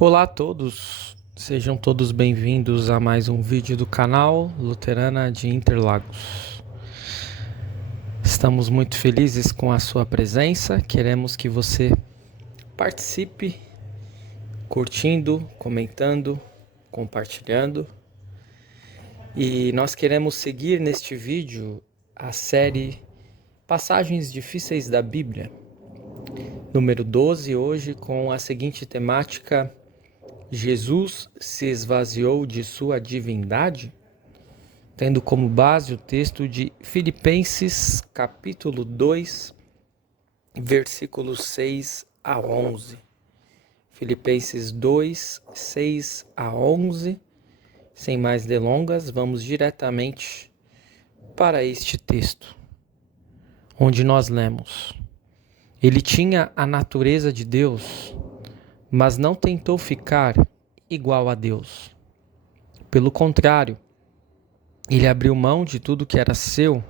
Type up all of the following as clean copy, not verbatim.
Olá a todos, sejam todos bem-vindos a mais um vídeo do canal Luterana de Interlagos. Estamos muito felizes com a sua presença, queremos que você participe, curtindo, comentando, compartilhando. E nós queremos seguir neste vídeo a série Passagens Difíceis da Bíblia, número 12, hoje com a seguinte temática: Jesus se esvaziou de sua divindade? Tendo como base o texto de Filipenses, capítulo 2, versículos 6 a 11. Filipenses 2, 6 a 11. Sem mais delongas, vamos diretamente para este texto, onde nós lemos: Ele tinha a natureza de Deus, mas não tentou ficar igual a Deus. Pelo contrário, ele abriu mão de tudo que era seu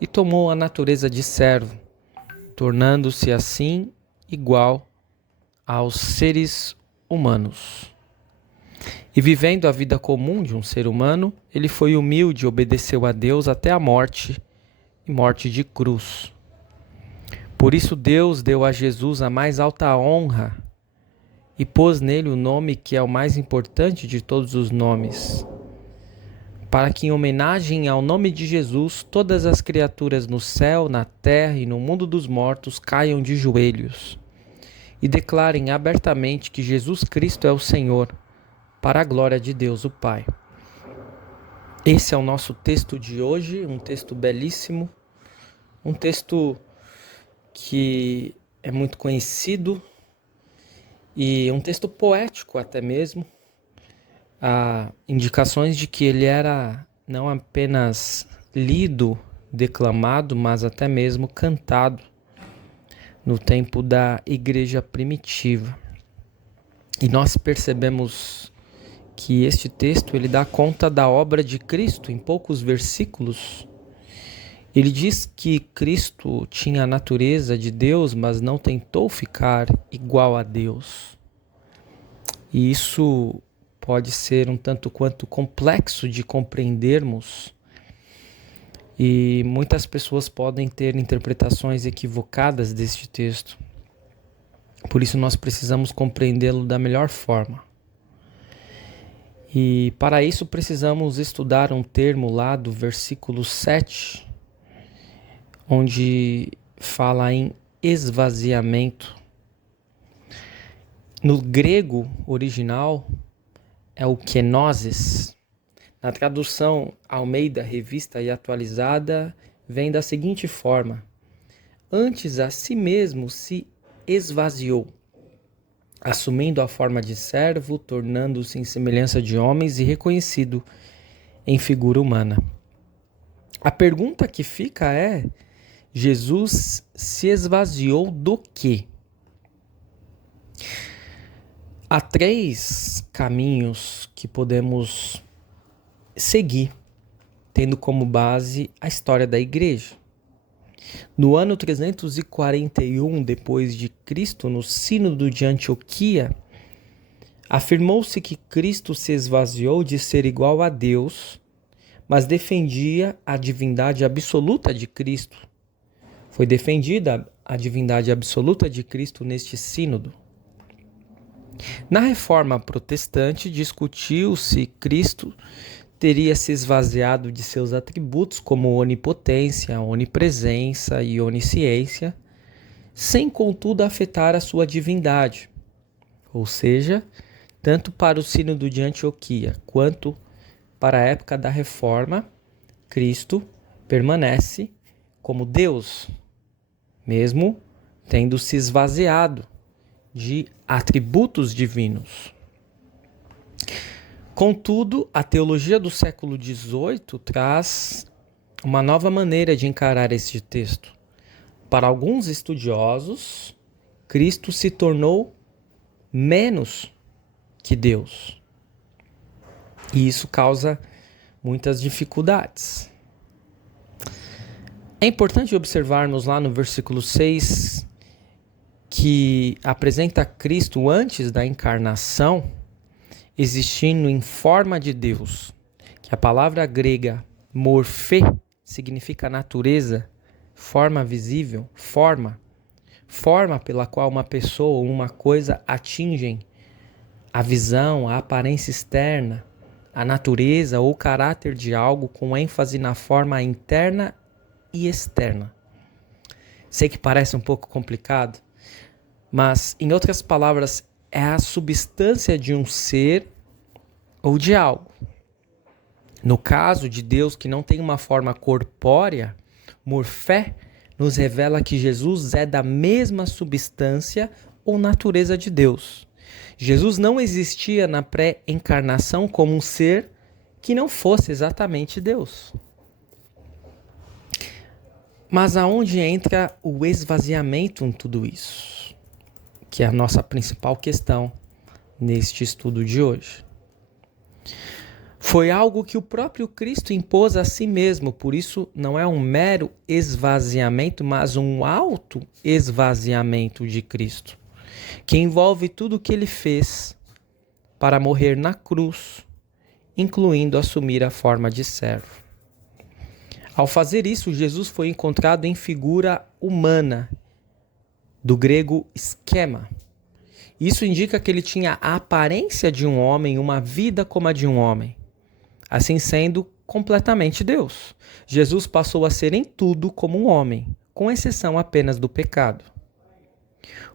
e tomou a natureza de servo, tornando-se assim igual aos seres humanos. E vivendo a vida comum de um ser humano, ele foi humilde e obedeceu a Deus até a morte e morte de cruz. Por isso Deus deu a Jesus a mais alta honra e pôs nele o nome que é o mais importante de todos os nomes, para que em homenagem ao nome de Jesus, todas as criaturas no céu, na terra e no mundo dos mortos caiam de joelhos e declarem abertamente que Jesus Cristo é o Senhor, para a glória de Deus o Pai. Esse é o nosso texto de hoje, um texto belíssimo, um texto que é muito conhecido e um texto poético até mesmo. Há indicações de que ele era não apenas lido, declamado, mas até mesmo cantado no tempo da igreja primitiva. E nós percebemos que este texto ele dá conta da obra de Cristo em poucos versículos. Ele diz que Cristo tinha a natureza de Deus, mas não tentou ficar igual a Deus. E isso pode ser um tanto quanto complexo de compreendermos, e muitas pessoas podem ter interpretações equivocadas deste texto. Por isso nós precisamos compreendê-lo da melhor forma. E para isso precisamos estudar um termo lá do versículo 7, onde fala em esvaziamento. No grego original é o kenosis. Na tradução Almeida, Revista e Atualizada, vem da seguinte forma: antes a si mesmo se esvaziou, assumindo a forma de servo, tornando-se em semelhança de homens e reconhecido em figura humana. A pergunta que fica é: Jesus se esvaziou do quê? Há três caminhos que podemos seguir, tendo como base a história da igreja. No ano 341 depois de Cristo, no Sínodo de Antioquia, afirmou-se que Cristo se esvaziou de ser igual a Deus, mas defendia a divindade absoluta de Cristo. Foi defendida a divindade absoluta de Cristo neste sínodo. Na Reforma Protestante, discutiu-se Cristo teria se esvaziado de seus atributos como onipotência, onipresença e onisciência, sem contudo afetar a sua divindade. Ou seja, tanto para o Sínodo de Antioquia quanto para a época da Reforma, Cristo permanece como Deus, mesmo tendo se esvaziado de atributos divinos. Contudo, a teologia do século XVIII traz uma nova maneira de encarar este texto. Para alguns estudiosos, Cristo se tornou menos que Deus. E isso causa muitas dificuldades. É importante observarmos lá no versículo 6 que apresenta Cristo antes da encarnação, existindo em forma de Deus, que a palavra grega morfê significa natureza, forma visível, forma pela qual uma pessoa ou uma coisa atingem a visão, a aparência externa, a natureza ou o caráter de algo com ênfase na forma interna e externa. Sei que parece um pouco complicado, mas, em outras palavras, é a substância de um ser ou de algo. No caso de Deus, que não tem uma forma corpórea, morfé nos revela que Jesus é da mesma substância ou natureza de Deus. Jesus não existia na pré-encarnação como um ser que não fosse exatamente Deus. Mas aonde entra o esvaziamento em tudo isso? Que é a nossa principal questão neste estudo de hoje. Foi algo que o próprio Cristo impôs a si mesmo, por isso não é um mero esvaziamento, mas um auto-esvaziamento de Cristo, que envolve tudo o que ele fez para morrer na cruz, incluindo assumir a forma de servo. Ao fazer isso, Jesus foi encontrado em figura humana, do grego schema. Isso indica que ele tinha a aparência de um homem, uma vida como a de um homem. Assim sendo, completamente Deus. Jesus passou a ser em tudo como um homem, com exceção apenas do pecado.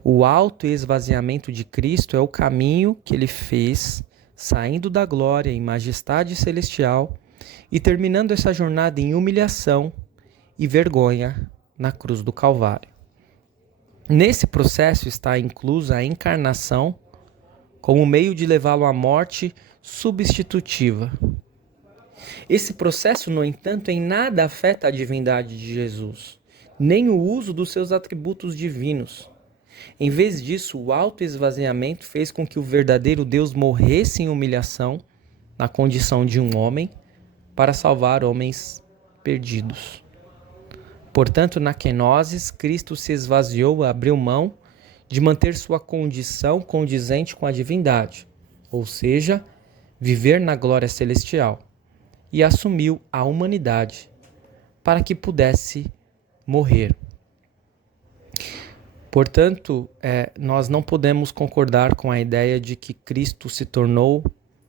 O auto-esvaziamento de Cristo é o caminho que ele fez, saindo da glória em majestade celestial e terminando essa jornada em humilhação e vergonha na cruz do Calvário. Nesse processo está inclusa a encarnação como meio de levá-lo à morte substitutiva. Esse processo, no entanto, em nada afeta a divindade de Jesus, nem o uso dos seus atributos divinos. Em vez disso, o auto-esvaziamento fez com que o verdadeiro Deus morresse em humilhação, na condição de um homem, para salvar homens perdidos. Portanto, na kenosis, Cristo se esvaziou e abriu mão de manter sua condição condizente com a divindade, ou seja, viver na glória celestial, e assumiu a humanidade para que pudesse morrer. Portanto, nós não podemos concordar com a ideia de que Cristo se tornou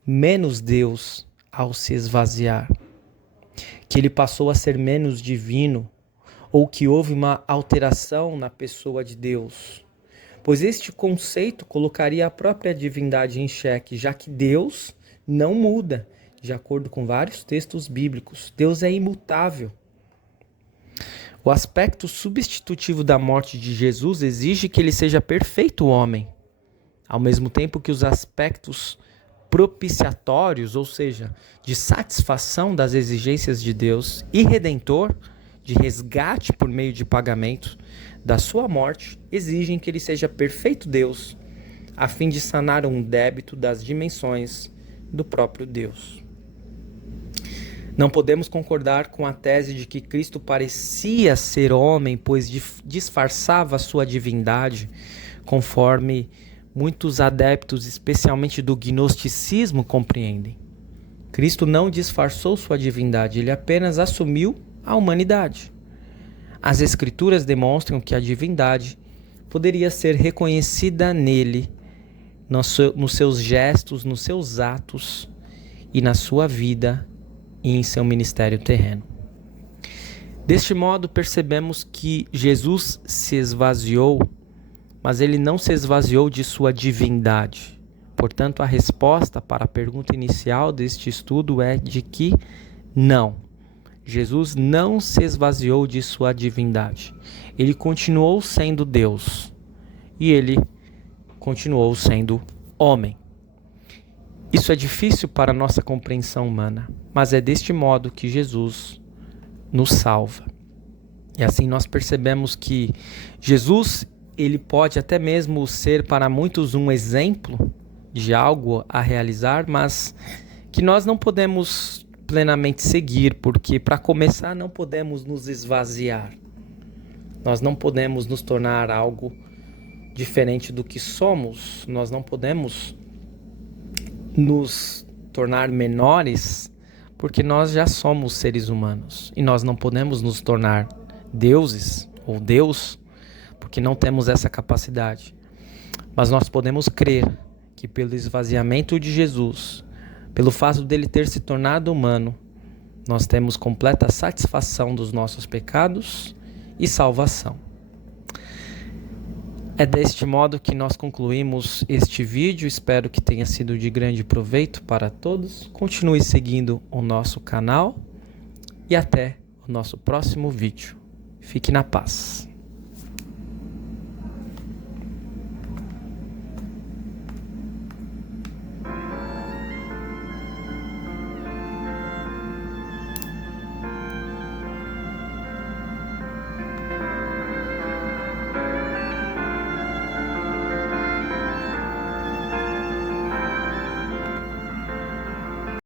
menos Deus ao se esvaziar, que ele passou a ser menos divino, ou que houve uma alteração na pessoa de Deus, pois este conceito colocaria a própria divindade em xeque, já que Deus não muda, de acordo com vários textos bíblicos. Deus é imutável. O aspecto substitutivo da morte de Jesus exige que ele seja perfeito homem, ao mesmo tempo que os aspectos propiciatórios, ou seja, de satisfação das exigências de Deus e redentor, de resgate por meio de pagamento da sua morte, exigem que ele seja perfeito Deus, a fim de sanar um débito das dimensões do próprio Deus. Não podemos concordar com a tese de que Cristo parecia ser homem, pois disfarçava sua divindade, conforme muitos adeptos, especialmente do gnosticismo, compreendem. Cristo não disfarçou sua divindade, ele apenas assumiu a humanidade. As Escrituras demonstram que a divindade poderia ser reconhecida nele, nos seus gestos, nos seus atos e na sua vida e em seu ministério terreno. Deste modo, percebemos que Jesus se esvaziou, mas ele não se esvaziou de sua divindade. Portanto, a resposta para a pergunta inicial deste estudo é de que não. Jesus não se esvaziou de sua divindade. Ele continuou sendo Deus e ele continuou sendo homem. Isso é difícil para a nossa compreensão humana, mas é deste modo que Jesus nos salva. E assim nós percebemos que Jesus, ele pode até mesmo ser para muitos um exemplo de algo a realizar, mas que nós não podemos plenamente seguir, porque para começar não podemos nos esvaziar. Nós não podemos nos tornar algo diferente do que somos, nós não podemos nos tornar menores, porque nós já somos seres humanos e nós não podemos nos tornar deuses ou Deus, porque não temos essa capacidade. Mas nós podemos crer que pelo esvaziamento de Jesus, pelo fato dele ter se tornado humano, nós temos completa satisfação dos nossos pecados e salvação. É deste modo que nós concluímos este vídeo. Espero que tenha sido de grande proveito para todos. Continue seguindo o nosso canal e até o nosso próximo vídeo. Fique na paz.